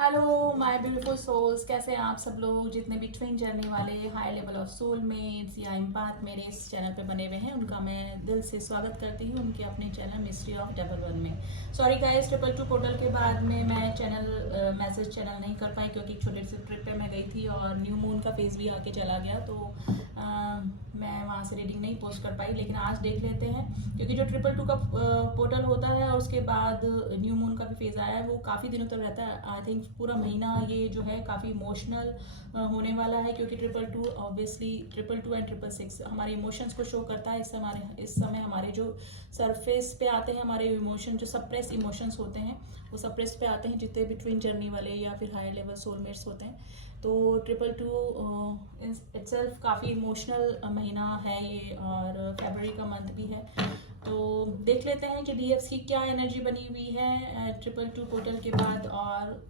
Hello my beautiful souls, कैसे हैं आप सब लोग जितने भी ट्विन जर्नी वाले हाई लेवल ऑफ सोलमेट्स या इम्पाथ मेरे इस चैनल पे बने हुए हैं, उनका मैं दिल से स्वागत करती हूँ उनके अपने channel mystery of double one में। सॉरी गाइस, 222 पोर्टल के बाद में मैं चैनल मैसेज चैनल नहीं कर पाई क्योंकि एक छोटे से ट्रिप पे मैं गई थी और न्यू मून का फेज भी आके चला गया, तो मैं वहाँ से रीडिंग नहीं पोस्ट कर पाई। लेकिन आज देख लेते हैं क्योंकि जो 222 का पोर्टल होता है और उसके बाद न्यू मून का भी फेज आया है, वो काफ़ी दिनों तक रहता है। आई थिंक पूरा महीना ये जो है काफ़ी इमोशनल होने वाला है क्योंकि 222 ऑब्वियसली 222 एंड 666 हमारे इमोशंस को शो करता है। इस समय हमारे जो सरफेस पे आते हैं हमारे इमोशन, जो सप्रेस इमोशंस होते हैं वो सप्रेस पे आते हैं जितने भी ट्विन जर्नी वाले या फिर हाई लेवल सोलमेट्स होते हैं। तो 222 इट्सेल्फ काफ़ी इमोशनल महीना है ये, और फरवरी का मंथ भी है। तो देख लेते हैं कि डीएफ्स की क्या एनर्जी बनी हुई है 222 पोर्टल के बाद और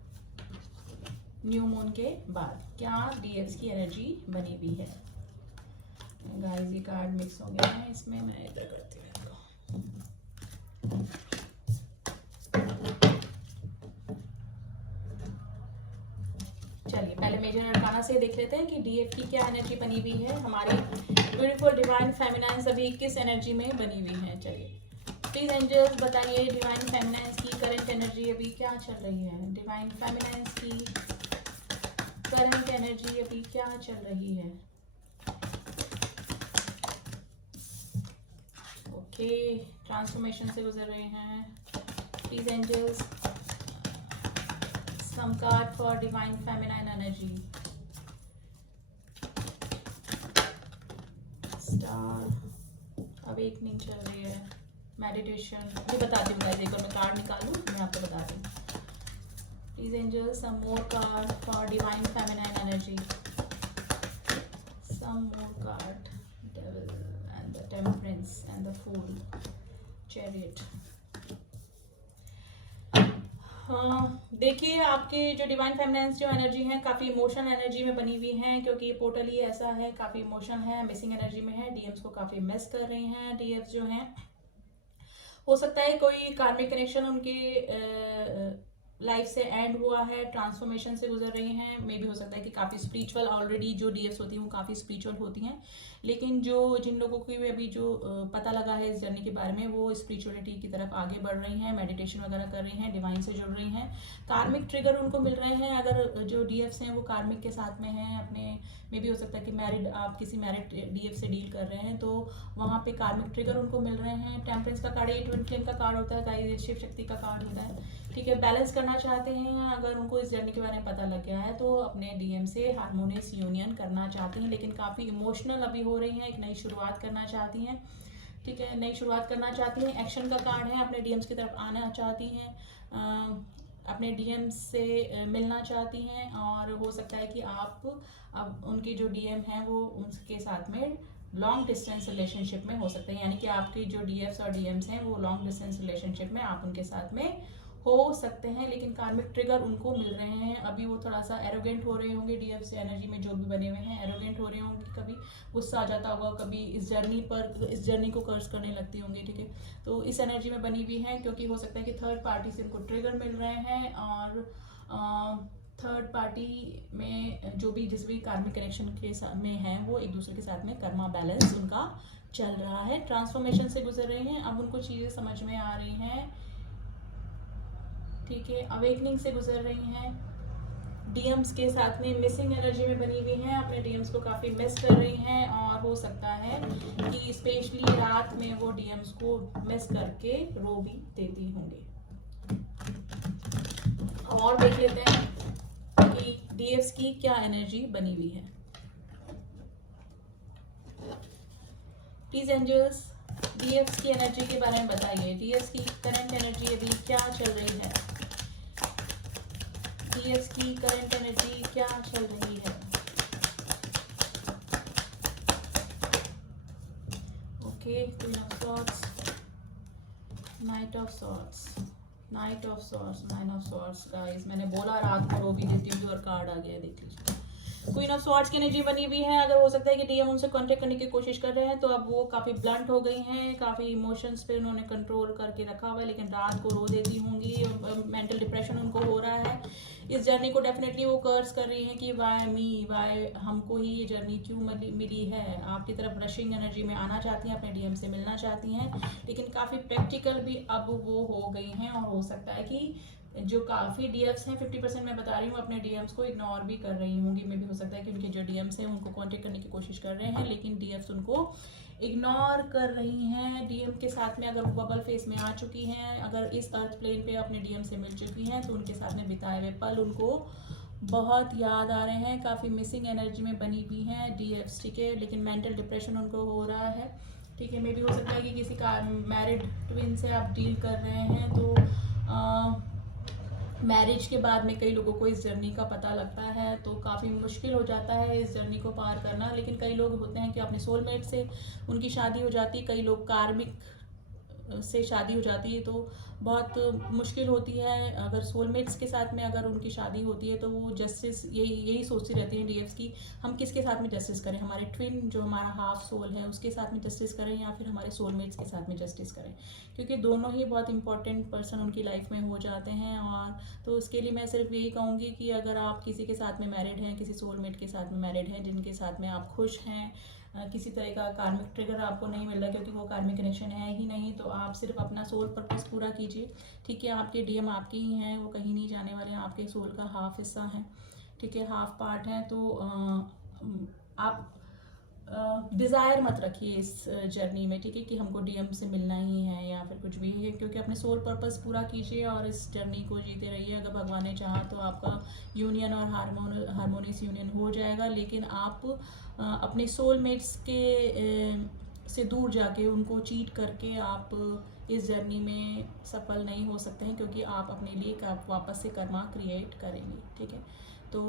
न्यू मून के बाद क्या डीएफ्स की एनर्जी बनी हुई है। गाइस ये कार्ड मिक्स हो गया है, इसमें मैं इधर करती हूँ इनको। चलिए पहले मेजर अरकाना से देख लेते हैं कि डीएफ की क्या एनर्जी बनी हुई है। हमारी ब्यूटीफुल डिवाइन फेमिनाइन्स अभी किस एनर्जी में बनी हुई है। चलिए प्लीज एंजल्स बताइए डिवाइन फेमिनाइन्स की करंट एनर्जी अभी क्या चल रही है। डिवाइन फेमिनाइन्स की करंट एनर्जी अभी क्या चल रही है। ओके, ट्रांसफॉर्मेशन से गुजर रहे हैं। Please angels some card for divine feminine energy. Star, awakening चल रही है, meditation। ये बताती हूँ गाइस, एक बार मैं कार्ड निकालूँ मैं आपको बताती हूँ। Please angels, some more card for divine feminine energy. Some more card, devil and the temperance and the fool, chariot। देखिए आपके जो डिवाइन फेमिनाइन्स जो एनर्जी है काफ़ी इमोशनल एनर्जी में बनी हुई हैं क्योंकि ये पोर्टल ही ऐसा है, काफ़ी इमोशन है, मिसिंग एनर्जी में है। डीएम्स को काफ़ी मिस कर रही हैं डीएफ्स जो हैं। हो सकता है कोई कार्मिक कनेक्शन उनके लाइफ से एंड हुआ है, ट्रांसफॉर्मेशन से गुजर रही हैं। मे भी हो सकता है कि काफ़ी स्पिरिचुअल ऑलरेडी जो डीएफ्स होती हैं वो काफ़ी स्पिरिचुअल होती हैं, लेकिन जिन लोगों को भी अभी जो पता लगा है इस जर्नी के बारे में वो स्पिरिचुअलिटी की तरफ आगे बढ़ रही हैं, मेडिटेशन वगैरह कर रही हैं, डिवाइन से जुड़ रही हैं। कार्मिक ट्रिगर उनको मिल रहे हैं। अगर जो डीएफ्स हैं वो कार्मिक के साथ में हैं अपने, मे भी हो सकता है कि मैरिड, आप किसी मैरिड डीएफ से डील कर रहे हैं तो वहाँ पे कार्मिक ट्रिगर उनको मिल रहे हैं। टेम्परेंस का कार्ड, ये ट्विन फ्लेम का कार्ड होता है गाइस, शिव शक्ति का कार्ड होता है। ठीक है, बैलेंस करना चाहते हैं। अगर उनको इस जर्नी के बारे में पता लग गया है तो अपने डीएम से हार्मोनियस यूनियन करना चाहते हैं, लेकिन काफ़ी इमोशनल अभी हो रही हैं, एक नई शुरुआत करना चाहती हैं। ठीक है, नई शुरुआत करना चाहती हैं। एक्शन का कार्ड है, अपने डीएम्स की तरफ आना चाहती हैं, अपने डीएम से मिलना चाहती हैं, और हो सकता है कि आप अब उनके जो डीएम हैं वो उनके साथ में लॉन्ग डिस्टेंस रिलेशनशिप में हो सकते हैं, यानी कि आपकी जो डीएफ्स और डीएम्स हैं वो लॉन्ग डिस्टेंस रिलेशनशिप में आप उनके साथ में हो सकते हैं। लेकिन कार्मिक ट्रिगर उनको मिल रहे हैं, अभी वो थोड़ा सा एरोगेंट हो रहे होंगे डीएफ से एनर्जी में जो भी बने हुए हैं, एरोगेंट हो रहे होंगे, कभी गुस्सा आ जाता होगा, कभी इस जर्नी को कर्ज करने लगती होंगी। ठीक है, तो इस एनर्जी में बनी हुई है क्योंकि हो सकता है कि थर्ड पार्टी से इनको ट्रिगर मिल रहे हैं, और थर्ड पार्टी में जो भी जिस भी कार्मिक कनेक्शन के साथ में है वो एक दूसरे के साथ में कर्मा बैलेंस उनका चल रहा है। ट्रांसफॉर्मेशन से गुजर रहे हैं, अब उनको चीज़ें समझ में आ रही हैं। ठीक है, अवेकनिंग से गुजर रही हैं। डीएम्स के साथ में मिसिंग एनर्जी में बनी हुई हैं, अपने डीएम्स को काफ़ी मिस कर रही हैं, और हो सकता है कि स्पेशली रात में वो डीएम्स को मिस करके रो भी देती होंगी। और देख लेते हैं कि डीएफ्स की क्या एनर्जी बनी हुई है। प्लीज एंजल्स डीएफ्स की एनर्जी के बारे में बताइए। डीएफ्स की करंट एनर्जी अभी क्या चल रही है। डीएफ्स की करंट एनर्जी क्या चल रही है। Okay, queen of swords, night of swords, night of swords, nine of swords. Guys मैंने बोला रात को रो भी देती हूँ और कार्ड आ गया, देख लीजिए। क्वीन ऑफ स्वॉर्ड्स की एनर्जी बनी हुई है। अगर हो सकता है कि डीएम उनसे कांटेक्ट करने की कोशिश कर रहे हैं तो अब वो काफ़ी ब्लंट हो गई हैं, काफ़ी इमोशंस पे उन्होंने कंट्रोल करके रखा हुआ है, लेकिन रात को रो देती होंगी, मेंटल डिप्रेशन उनको हो रहा है। इस जर्नी को डेफिनेटली वो कर्स कर रही हैं कि वाई मी, वाई हमको ही ये जर्नी क्यों मिली है। आपकी तरफ रशिंग एनर्जी में आना चाहती हैं, अपने डीएम से मिलना चाहती हैं, लेकिन काफ़ी प्रैक्टिकल भी अब वो हो गई हैं। और हो सकता है कि जो काफ़ी डीएफ्स हैं, 50% मैं बता रही हूँ, अपने डीएम्स को इग्नोर भी कर रही होंगी। मे भी हो सकता है कि उनके जो डीएम्स हैं उनको कांटेक्ट करने की कोशिश कर रहे हैं, लेकिन डीएफ्स उनको इग्नोर कर रही हैं। डीएम के साथ में अगर वो बबल फेस में आ चुकी हैं, अगर इस अर्थ प्लेन पे अपने डीएम से मिल चुकी हैं, तो उनके साथ में बिताए हुए पल उनको बहुत याद आ रहे हैं। काफ़ी मिसिंग एनर्जी में बनी हुई हैं डीएफ्स, ठीक है। लेकिन मेंटल डिप्रेशन उनको हो रहा है, ठीक है। मे भी हो सकता है कि किसी का मैरिड ट्विन से आप डील कर रहे हैं, तो मैरिज के बाद में कई लोगों को इस जर्नी का पता लगता है, तो काफ़ी मुश्किल हो जाता है इस जर्नी को पार करना। लेकिन कई लोग होते हैं कि अपने सोलमेट से उनकी शादी हो जाती है, कई लोग कार्मिक से शादी हो जाती है, तो बहुत मुश्किल होती है। अगर सोलमेट्स के साथ में अगर उनकी शादी होती है, तो वो जस्टिस यही सोचती रहती हैं डीएफ्स की, हम किसके साथ में जस्टिस करें, हमारे ट्विन जो हमारा हाफ सोल है उसके साथ में जस्टिस करें, या फिर हमारे सोलमेट्स के साथ में जस्टिस करें, क्योंकि दोनों ही बहुत इंपॉर्टेंट पर्सन उनकी लाइफ में हो जाते हैं। और तो उसके लिए मैं सिर्फ यही कहूँगी कि अगर आप किसी के साथ में मैरिड हैं, किसी सोलमेट के साथ में मैरिड हैं, जिनके साथ में आप खुश हैं, किसी तरह का कार्मिक ट्रिगर आपको नहीं मिल रहा, क्योंकि वो कार्मिक कनेक्शन है ही नहीं, तो आप सिर्फ अपना सोल पर्पस पूरा कीजिए, ठीक है। आपके डीएम आपके ही हैं, वो कहीं नहीं जाने वाले हैं, आपके सोल का हाफ हिस्सा है, ठीक है, हाफ पार्ट है। तो आप डिज़ायर मत रखिए इस जर्नी में, ठीक है, कि हमको डीएम से मिलना ही है या फिर कुछ भी है, क्योंकि अपने सोल पर्पस पूरा कीजिए और इस जर्नी को जीते रहिए। अगर भगवान ने चाहा तो आपका यूनियन और हारमोनियस यूनियन हो जाएगा, लेकिन आप अपने सोलमेट्स के से दूर जाके, उनको चीट करके आप इस जर्नी में सफल नहीं हो सकते हैं, क्योंकि आप अपने लिए वापस से कर्मा क्रिएट करेंगे, ठीक है। तो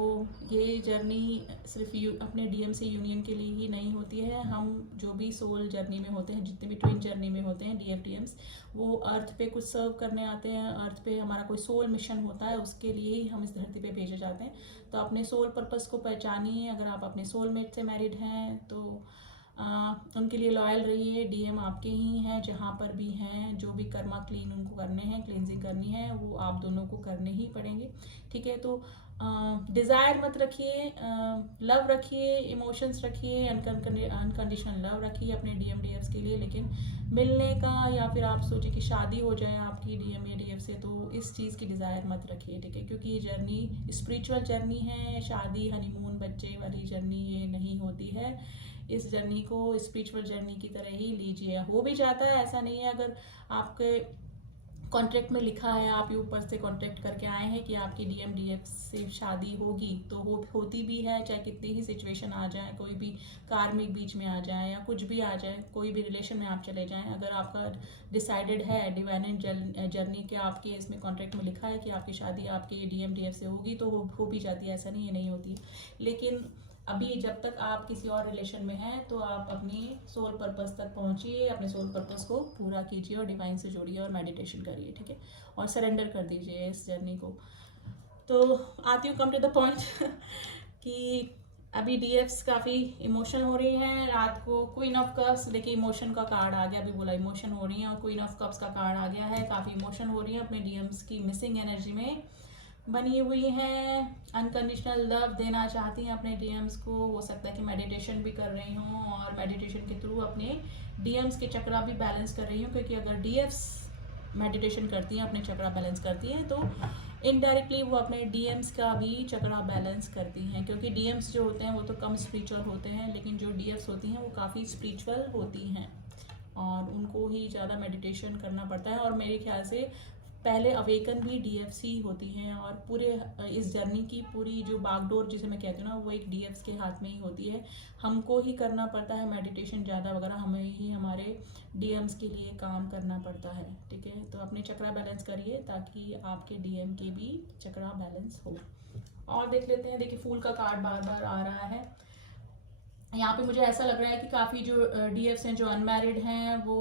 ये जर्नी सिर्फ अपने डीएम से यूनियन के लिए ही नहीं होती है। हम जो भी सोल जर्नी में होते हैं, जितने भी ट्विन जर्नी में होते हैं डीएफ डीएम्स, वो अर्थ पे कुछ सर्व करने आते हैं, अर्थ पे हमारा कोई सोल मिशन होता है, उसके लिए ही हम इस धरती पे भेजे जाते हैं। तो अपने सोल पर्पस को पहचानिए। अगर आप अपने सोलमेट से मैरिड हैं, तो उनके लिए लॉयल रहिए। डीएम आपके ही हैं, जहाँ पर भी हैं, जो भी कर्मा क्लीन उनको करने हैं, क्लींजिंग करनी है, वो आप दोनों को करने ही पड़ेंगे, ठीक है। तो डिज़ायर मत रखिए, लव रखिए, इमोशंस रखिए, अनकंडीशनल लव रखिए अपने डीएम डीएफ्स के लिए। लेकिन मिलने का, या फिर आप सोचिए कि शादी हो जाए आपकी डीएम या डीएफ से, तो इस चीज़ की डिज़ायर मत रखिए, ठीक है, क्योंकि ये जर्नी स्पिरिचुअल जर्नी है। शादी, हनीमून, बच्चे वाली जर्नी ये नहीं होती है। इस जर्नी को स्पिरिचुअल जर्नी की तरह ही लीजिए। हो भी जाता है, ऐसा नहीं है। अगर आपके कॉन्ट्रैक्ट में लिखा है, आप ऊपर से कॉन्ट्रैक्ट करके आए हैं कि आपकी डीएम डीएफ से शादी होगी, तो होती भी है, चाहे कितनी ही सिचुएशन आ जाए, कोई भी कार्मिक बीच में आ जाए या कुछ भी आ जाए, कोई भी रिलेशन में आप चले जाएं, अगर आपका डिसाइडेड है डिवाइन जर्नी के, आपके इसमें कॉन्ट्रैक्ट में लिखा है कि आपकी शादी आपके डीएम डीएफ से होगी, तो हो भी जाती है, ऐसा नहीं है नहीं होती। लेकिन अभी जब तक आप किसी और रिलेशन में हैं, तो आप अपनी सोल पर्पस तक पहुंचिए, अपने सोल पर्पस को पूरा कीजिए और डिवाइन से जुड़िए और मेडिटेशन करिए, ठीक है, और सरेंडर कर दीजिए इस जर्नी को। तो आती हूँ कम टू द पॉइंट कि अभी डीएफ्स काफ़ी इमोशन हो रही हैं। रात को क्वीन ऑफ कप्स, देखिए इमोशन का कार्ड आ गया, अभी बोला इमोशन हो रही है, और क्वीन ऑफ कप्स का कार्ड आ गया है। काफ़ी इमोशन हो रही है, अपने डीएम्स की मिसिंग एनर्जी में बनी हुई हैं, अनकंडीशनल लव देना चाहती हैं अपने डीएम्स को। हो सकता है कि मेडिटेशन भी कर रही हूँ, और मेडिटेशन के थ्रू अपने डीएम्स के चक्रा भी बैलेंस कर रही हूँ, क्योंकि अगर डीएफ्स मेडिटेशन करती हैं, अपने चक्रा बैलेंस करती हैं, तो इनडायरेक्टली वो अपने डीएम्स का भी चक्रा बैलेंस करती हैं, क्योंकि डीएम्स जो होते हैं वो तो कम स्पिरिचुअल होते हैं, लेकिन जो डीएफ्स होती हैं वो काफ़ी स्पिरिचुअल होती हैं, और उनको ही ज़्यादा मेडिटेशन करना पड़ता है। और मेरे ख्याल से पहले अवेकन भी डीएफसी होती हैं, और पूरे इस जर्नी की पूरी जो बागडोर जिसे मैं कहती हूँ ना, वो एक डीएफ्स के हाथ में ही होती है। हमको ही करना पड़ता है मेडिटेशन ज़्यादा वगैरह, हमें ही हमारे डीएम्स के लिए काम करना पड़ता है, ठीक है। तो अपने चक्रा बैलेंस करिए, ताकि आपके डीएम के भी चक्रा बैलेंस हो। और देख लेते हैं, देखिए फूल का कार्ड बार बार आ रहा है यहाँ पे। मुझे ऐसा लग रहा है कि काफ़ी जो डीएफ्स हैं जो अनमैरिड हैं, वो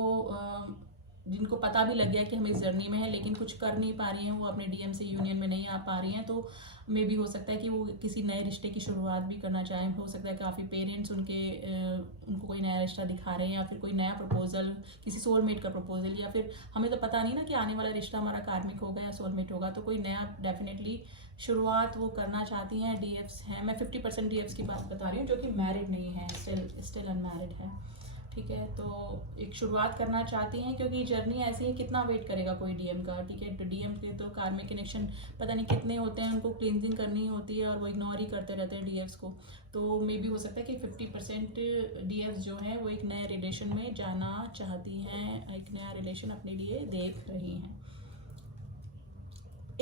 जिनको पता भी लग गया कि हम इस जर्नी में है लेकिन कुछ कर नहीं पा रही हैं, वो अपने डीएम से यूनियन में नहीं आ पा रही हैं, तो मे भी हो सकता है कि वो किसी नए रिश्ते की शुरुआत भी करना चाहें। हो सकता है काफ़ी पेरेंट्स उनको कोई नया रिश्ता दिखा रहे हैं, या फिर कोई नया प्रपोजल, किसी सोलमेट का प्रपोजल, या फिर हमें तो पता नहीं ना कि आने वाला रिश्ता हमारा कार्मिक होगा या सोलमेट होगा, तो कोई नया डेफिनेटली शुरुआत वो करना चाहती हैं। डीएफ्स हैं, मैं 50% डीएफ्स की बात बता रही हूँ जो कि मैरिड नहीं है, स्टिल अनमैरिड है, ठीक है। तो एक शुरुआत करना चाहती हैं क्योंकि जर्नी ऐसी है, कितना वेट करेगा कोई डीएम का, ठीक है। तो डीएम के तो कार्मिक कनेक्शन पता नहीं कितने होते हैं, उनको क्लींजिंग करनी होती है और वो इग्नोर ही करते रहते हैं डीएफ्स को। तो मे भी हो सकता है कि 50% डीएफ्स जो हैं वो एक नए रिलेशन में जाना चाहती हैं, एक नया रिलेशन अपने लिए देख रही हैं।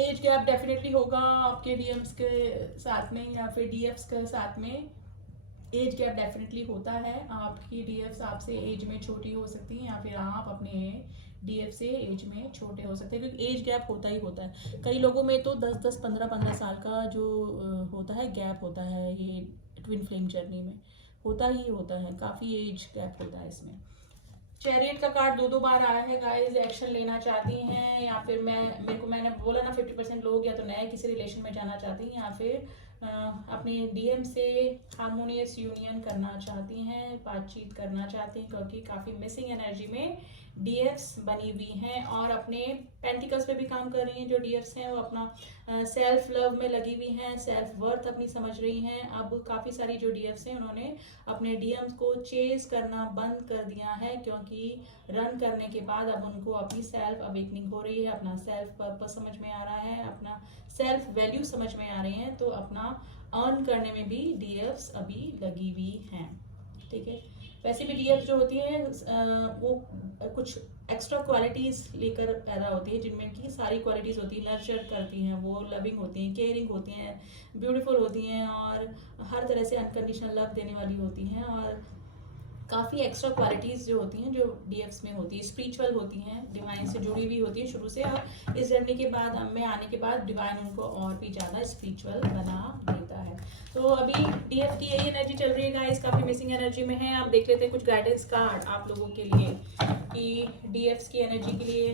एज गैप डेफिनेटली होगा आपके डीएम्स के साथ में या फिर डीएफ्स के साथ में। एज गैप डेफिनेटली होता है, आपकी डीएफ्स आपसे एज में छोटी हो सकती हैं या फिर आप अपने डीएफ से एज में छोटे हो सकते हैं, क्योंकि एज गैप होता ही होता है। कई लोगों में तो 10-10, 15-15 साल का जो होता है गैप होता है, ये ट्विन फ्लेम जर्नी में होता ही होता है, काफ़ी एज गैप होता है इसमें। चैरियट का कार्ड 2-2 बार आया है गाइस, एक्शन लेना चाहती हैं या फिर मैंने बोला ना 50% लोग या तो नए किसी रिलेशन में जाना चाहती हैं या फिर अपने डीएम से हार्मोनियस यूनियन करना चाहती हैं, बातचीत करना चाहती हैं, क्योंकि काफ़ी मिसिंग एनर्जी में डीएफ्स बनी हुई हैं और अपने पेंटिकल्स पे भी काम कर रही हैं। जो डीएफ्स हैं वो अपना सेल्फ लव में लगी हुई हैं, सेल्फ वर्थ अपनी समझ रही हैं। अब काफ़ी सारी जो डीएफ्स हैं उन्होंने अपने डीएम्स को चेज करना बंद कर दिया है, क्योंकि रन करने के बाद अब उनको अपनी सेल्फ अवेकनिंग हो रही है, अपना सेल्फ पर्पस समझ में आ रहा है, अपना सेल्फ वैल्यू समझ में आ रही हैं, तो अपना अर्न करने में भी डीएफ्स अभी लगी हुई हैं, ठीक है। वैसे भी डीएफ जो होती हैं वो कुछ एक्स्ट्रा क्वालिटीज़ लेकर पैदा होती है, जिनमें की सारी क्वालिटीज़ होती हैं, नर्चर करती हैं, वो लविंग होती हैं, केयरिंग होती हैं, ब्यूटीफुल होती हैं और हर तरह से अनकंडीशनल लव देने वाली होती हैं, और काफ़ी एक्स्ट्रा क्वालिटीज़ जो होती हैं जो डीएफ्स में होती है, स्पिरिचुअल होती हैं, डिवाइन से जुड़ी हुई होती है शुरू से, और इस जर्नी के बाद में आने के बाद डिवाइन उनको और भी ज़्यादा स्पिरिचुअल बना देता है। तो अभी डीएफ की यही एनर्जी चल रही है गाइस, काफ़ी मिसिंग एनर्जी में है। आप देख लेते हैं कुछ गाइडेंस कार्ड आप लोगों के लिए कि डीएफ्स की एनर्जी के लिए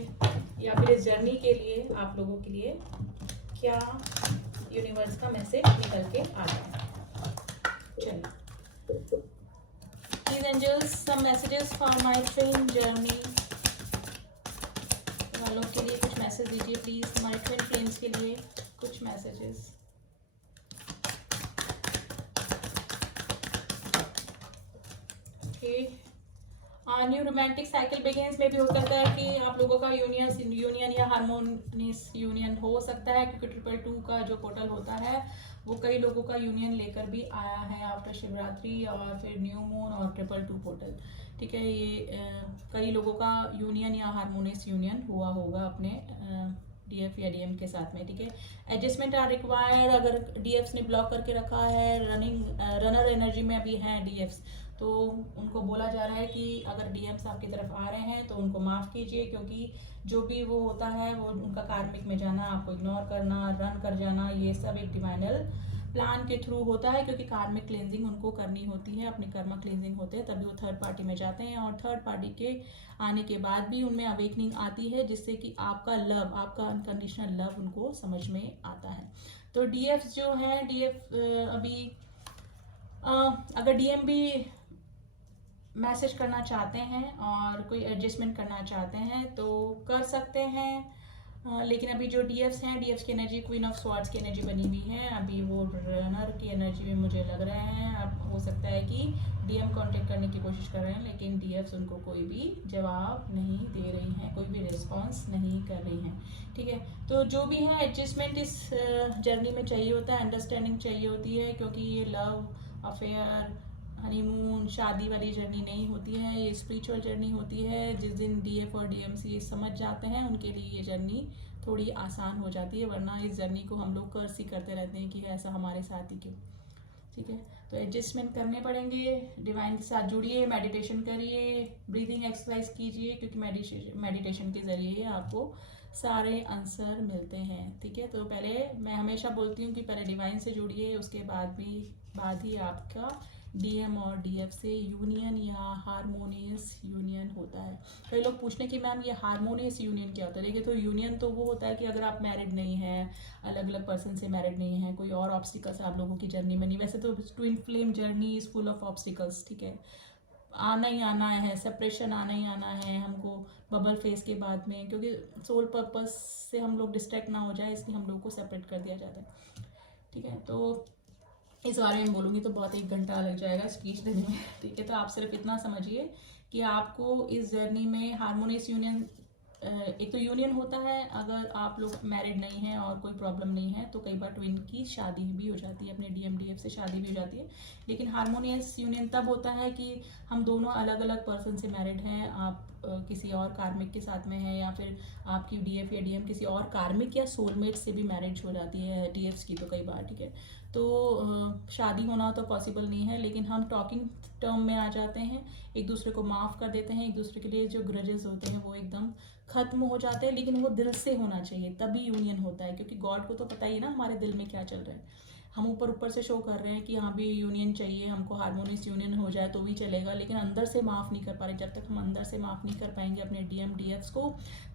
या फिर इस जर्नी के लिए आप लोगों के लिए क्या यूनिवर्स का मैसेज निकल के आ रहा है। चलिए, Please angels, some messages for my twin journey वालों के लिए कुछ मैसेज दीजिए प्लीज, हमारे ट्विन फ्लेम्स के लिए कुछ messages. Okay, new romantic cycle begins में भी हो सकता है कि आप लोगों का यूनियन या हार्मोनियस यूनियन हो सकता है, क्योंकि 222 का जो पोर्टल होता है वो कई लोगों का यूनियन लेकर भी आया है आफ्टर शिवरात्रि और फिर न्यू मून और 222 पोर्टल, ठीक है। ये कई लोगों का यूनियन या हार्मोनियस यूनियन हुआ होगा अपने डीएफ या डीएम के साथ में, ठीक है। एडजस्टमेंट आर रिक्वायर्ड, अगर डीएफ्स ने ब्लॉक करके रखा है, रनर एनर्जी में अभी हैं डीएफ्स, तो उनको बोला जा रहा है कि अगर डीएम्स आपकी तरफ आ रहे हैं तो उनको माफ़ कीजिए, क्योंकि जो भी वो होता है वो उनका कार्मिक में जाना, आपको इग्नोर करना, रन कर जाना, ये सब एक डिवाइनल प्लान के थ्रू होता है, क्योंकि कार्मिक क्लेंजिंग उनको करनी होती है, अपने कर्मा क्लेंजिंग होते हैं, तभी वो थर्ड पार्टी में जाते हैं, और थर्ड पार्टी के आने के बाद भी उनमें अवेकनिंग आती है, जिससे कि आपका लव, आपका अनकंडीशनल लव उनको समझ में आता है। तो डीएफ जो है, डीएफ अभी अगर डीएम भी मैसेज करना चाहते हैं और कोई एडजस्टमेंट करना चाहते हैं तो कर सकते हैं, लेकिन अभी जो डीएफ्स हैं, डीएफ्स की एनर्जी क्वीन ऑफ स्वॉर्ड्स की एनर्जी बनी हुई है, अभी वो रनर की एनर्जी में मुझे लग रहे हैं। अब हो सकता है कि डीएम कांटेक्ट करने की कोशिश कर रहे हैं, लेकिन डीएफ्स उनको कोई भी जवाब नहीं दे रही हैं, कोई भी रिस्पॉन्स नहीं कर रही हैं, ठीक है। तो जो भी है एडजस्टमेंट इस जर्नी में चाहिए होता है, अंडरस्टैंडिंग चाहिए होती है, क्योंकि ये लव अफेयर, हनीमून, शादी वाली जर्नी नहीं होती है, ये स्पिरिचुअल जर्नी होती है। जिस दिन डीएफ और डीएमसी ये समझ जाते हैं उनके लिए ये जर्नी थोड़ी आसान हो जाती है, वरना इस जर्नी को हम लोग कर्स ही करते रहते हैं कि ऐसा हमारे साथ ही क्यों, ठीक है। तो एडजस्टमेंट करने पड़ेंगे, डिवाइन के साथ जुड़िए, मेडिटेशन करिए, ब्रीदिंग एक्सरसाइज कीजिए, क्योंकि मेडिटेशन के ज़रिए आपको सारे आंसर मिलते हैं, ठीक है। तो पहले मैं हमेशा बोलती हूँ कि पहले डिवाइन से जुड़िए, उसके बाद ही आपका डीएम और डीएफ से यूनियन या हारमोनियस यूनियन होता है। कई लोग पूछने कि मैम ये हारमोनियस यूनियन क्या होता है। देखिए, तो यूनियन तो वो होता है कि अगर आप मैरिड नहीं हैं, अलग अलग पर्सन से मैरिड नहीं है, कोई और ऑब्स्टिकल्स आप लोगों की जर्नी में नहीं। वैसे तो twin flame journey is full of obstacles, ठीक है, आना ही आना है, सेपरेशन आना ही आना है हमको बबल फेस के बाद में, क्योंकि सोल पर्पस से हम लोग डिस्ट्रैक्ट ना हो जाए, इसलिए हम लोग को सेपरेट कर दिया जाता है, ठीक है। तो इस बारे में बोलूँगी तो बहुत 1 घंटा लग जाएगा स्पीच देने में, ठीक है। तो आप सिर्फ इतना समझिए कि आपको इस जर्नी में हारमोनियस यूनियन, एक तो यूनियन होता है अगर आप लोग मैरिड नहीं हैं और कोई प्रॉब्लम नहीं है, तो कई बार ट्विन की शादी भी हो जाती है, अपने डीएमडीएफ से शादी भी हो जाती है। लेकिन हारमोनियस यूनियन तब होता है कि हम दोनों अलग अलग पर्सन से मैरिड हैं, आप किसी और कार्मिक के साथ में हैं, या फिर आपकी डीएफ या डीएम किसी और कार्मिक या सोलमेट से भी मैरिज हो जाती है डीएफ्स की, तो कई बार, ठीक है। तो शादी होना तो पॉसिबल नहीं है, लेकिन हम टॉकिंग टर्म में आ जाते हैं, एक दूसरे को माफ़ कर देते हैं, एक दूसरे के लिए जो ग्रजेस होते हैं वो एकदम ख़त्म हो जाते हैं। लेकिन वो दिल से होना चाहिए, तभी यूनियन होता है, क्योंकि गॉड को तो पता ही ना हमारे दिल में क्या चल रहा है। हम ऊपर ऊपर से शो कर रहे हैं कि हाँ भी यूनियन चाहिए हमको, हारमोनियस यूनियन हो जाए तो भी चलेगा, लेकिन अंदर से माफ़ नहीं कर पा रहे। जब तक हम अंदर से माफ़ नहीं कर पाएंगे अपने डीएम डीएफ्स को,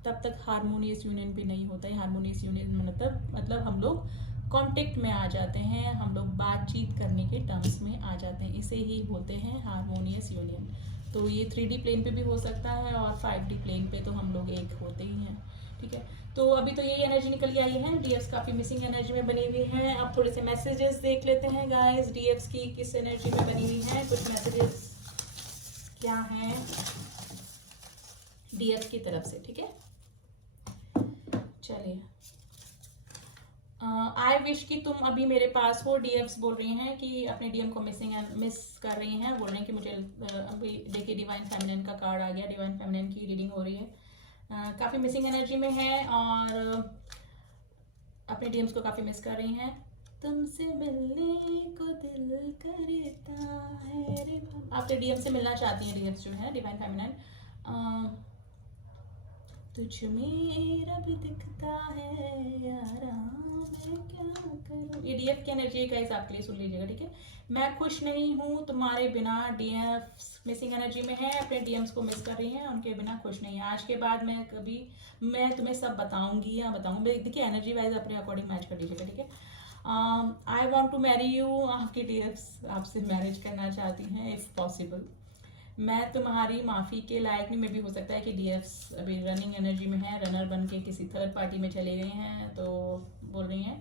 तब तक हारमोनियस यूनियन भी नहीं होता है। हारमोनियस यूनियन मतलब हम लोग कांटेक्ट में आ जाते हैं, हम लोग बातचीत करने के टर्म्स में आ जाते हैं, इसे ही बोलते हैं हारमोनियस यूनियन। तो ये 3D प्लेन पे भी हो सकता है और 5D प्लेन पे तो हम लोग एक होते ही हैं, ठीक है। तो अभी तो यही एनर्जी निकल के आई है, डीएफ्स काफ़ी मिसिंग एनर्जी में बनी हुई हैं। अब थोड़े से मैसेजेस देख लेते हैं गाइस, डीएफ्स की किस एनर्जी में बनी हुई हैं, कुछ मैसेजेस क्या हैं डीएफ्स की तरफ से, ठीक है। चलिए, आई विश कि तुम अभी मेरे पास हो। डीएफ्स बोल रही हैं कि अपने डीएम को मिस कर रही हैं, बोल रहे हैं कि मुझे अभी देखिए डिवाइन फेमिनिन का कार्ड आ गया, डिवाइन फेमिनिन की रीडिंग हो रही है, काफ़ी मिसिंग एनर्जी में है और अपने डीएम्स को काफ़ी मिस कर रही हैं। तुमसे मिलने को दिल करता है रे, आपके डीएम से मिलना चाहती हैं डीएम्स जो है डिवाइन फेमिनिन। तुझ में रब दिखता है यारा, मैं क्या करूं। ये डीएफ की एनर्जी गाइस आपके लिए सुन लीजिएगा, ठीक है। मैं खुश नहीं हूँ तुम्हारे बिना, डीएफ मिसिंग एनर्जी में है, अपने डीएम्स को मिस कर रही हैं, उनके बिना खुश नहीं है। आज के बाद मैं तुम्हें सब बताऊंगी या बताऊंगी, देखिए एनर्जी वाइज अपने अकॉर्डिंग मैच कर लीजिएगा, ठीक है। I want to marry you, आपकी डीएफ्स आपसे मैरिज करना चाहती हैं इफ़ पॉसिबल। मैं तुम्हारी माफ़ी के लायक नहीं, में भी हो सकता है कि डीएफ्स अभी रनिंग एनर्जी में है, रनर बन के किसी थर्ड पार्टी में चले गए हैं, तो बोल रही हैं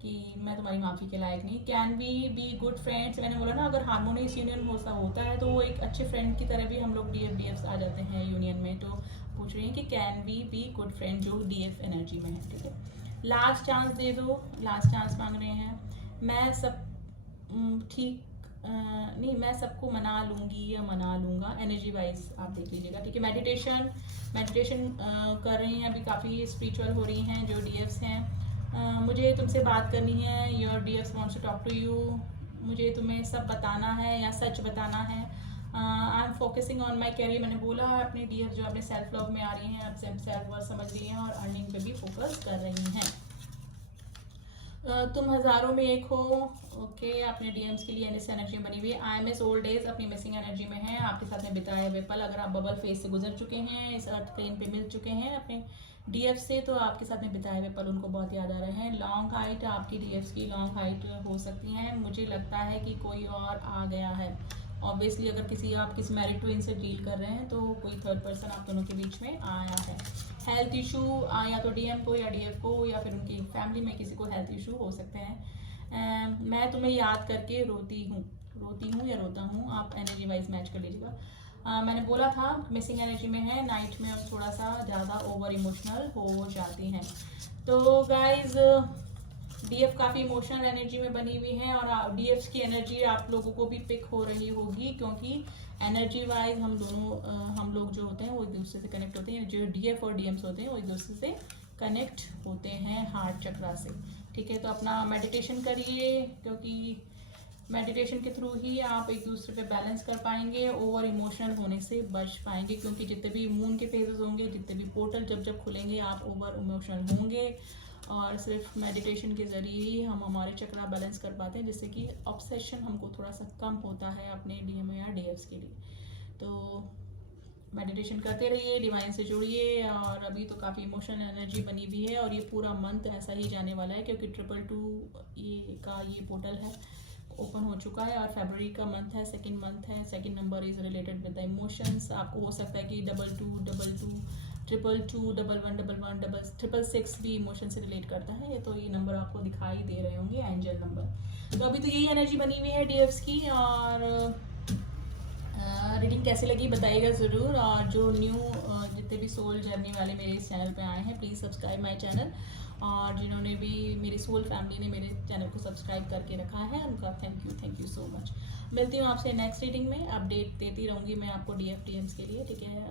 कि मैं तुम्हारी माफ़ी के लायक नहीं। Can we be good friends, मैंने बोला ना अगर हारमोनियस यूनियन होता है तो वो एक अच्छे फ्रेंड की तरह भी हम लोग डीएफ्स आ जाते हैं यूनियन में। तो पूछ रही हैं कि can we be good friend, जो डीएफ एनर्जी में है, ठीक है। लास्ट चांस दे दो, लास्ट चांस मांग रहे हैं। मैं सब ठीक नहीं, मैं सबको मना लूँगी या मना लूँगा, एनर्जी वाइज आप देख लीजिएगा, ठीक है। मेडिटेशन कर रही हैं, अभी काफ़ी स्पिरिचुअल हो रही हैं जो डीएफ्स हैं। मुझे तुमसे बात करनी है, your DFs wants to talk to you, मुझे तुम्हें सब बताना है या सच बताना है। I am focusing on my career, मैंने बोला अपने डीएफ्स जो अपने सेल्फ लव में आ रही हैं, अब सेल्फ वर्थ समझ रही हैं और अर्निंग पे भी फोकस कर रही हैं। तुम हज़ारों में एक हो, ओके। अपने डीएम्स के लिए एनर्जी बनी हुई है। I M S old days अपनी मिसिंग एनर्जी में है, आपके साथ में बिताए हुए पल, अगर आप बबल फेज से गुजर चुके हैं, इस अर्थ प्लेन पे मिल चुके हैं अपने डीएफ से, तो आपके साथ में बिताए हुए पल उनको बहुत याद आ रहे हैं। लॉन्ग हाइट, आपकी डीएफ्स की लॉन्ग हाइट हो सकती हैं, मुझे लगता है कि कोई और आ गया है। ऑब्वियसली अगर आप किसी मैरिड ट्विन से डील कर रहे हैं तो कोई थर्ड पर्सन आप दोनों के बीच में आया है। हेल्थ इशू, या तो डीएम को या डीएफ को या फिर उनकी फैमिली में किसी को हेल्थ इशू हो सकते हैं। मैं तुम्हें याद करके रोती हूँ या रोता हूँ, आप एनर्जी वाइज मैच कर लीजिएगा। मैंने बोला था मिसिंग एनर्जी में है, नाइट में अब थोड़ा सा ज़्यादा ओवर इमोशनल हो जाती हैं। तो गाइज डीएफ काफ़ी इमोशनल एनर्जी में बनी हुई है और डीएफ की एनर्जी आप लोगों को भी पिक हो रही होगी, क्योंकि एनर्जी वाइज हम लोग जो होते हैं वो एक दूसरे से कनेक्ट होते हैं, जो डीएफ और डीएम्स होते हैं वो एक दूसरे से कनेक्ट होते हैं हार्ट चक्रा से, ठीक है। तो अपना मेडिटेशन करिए, क्योंकि मेडिटेशन के थ्रू ही आप एक दूसरे पे बैलेंस कर पाएंगे, ओवर इमोशनल होने से बच पाएंगे, क्योंकि जितने भी मून के फेजेस होंगे, जितने भी पोर्टल जब खुलेंगे आप ओवर इमोशनल होंगे और सिर्फ मेडिटेशन के ज़रिए ही हम हमारे चक्रा बैलेंस कर पाते हैं, जिससे कि ऑब्सेशन हमको थोड़ा सा कम होता है अपने डीएम या डीएफ्स के लिए। तो मेडिटेशन करते रहिए, डिवाइन से जुड़िए। और अभी तो काफ़ी इमोशनल एनर्जी बनी हुई है और ये पूरा मंथ ऐसा ही जाने वाला है, क्योंकि 222 ये पोर्टल है ओपन हो चुका है। और फरवरी का मंथ है, सेकंड मंथ है, second number is related with the emotions. आपको हो सकता है कि 2222 222 1111 666 भी इमोशन से रिलेट करता है। ये तो ये नंबर आपको दिखाई दे रहे होंगे, एंजल नंबर। तो अभी तो यही एनर्जी बनी हुई है डीएफ्स की। और रीडिंग कैसे लगी बताइएगा ज़रूर। और जो न्यू जितने भी सोल जर्नी वाले मेरे इस चैनल पे आए हैं, प्लीज़ सब्सक्राइब माय चैनल। और जिन्होंने भी मेरी सोल फैमिली ने मेरे चैनल को सब्सक्राइब करके रखा है, उनका थैंक यू सो मच। मिलती हूँ आपसे नेक्स्ट रीडिंग में, अपडेट देती रहूँगी मैं आपको डीएफ डीएम्स के लिए, ठीक है।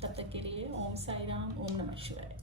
तब तक के लिए ओम साई राम, ओम नमः शिवाय।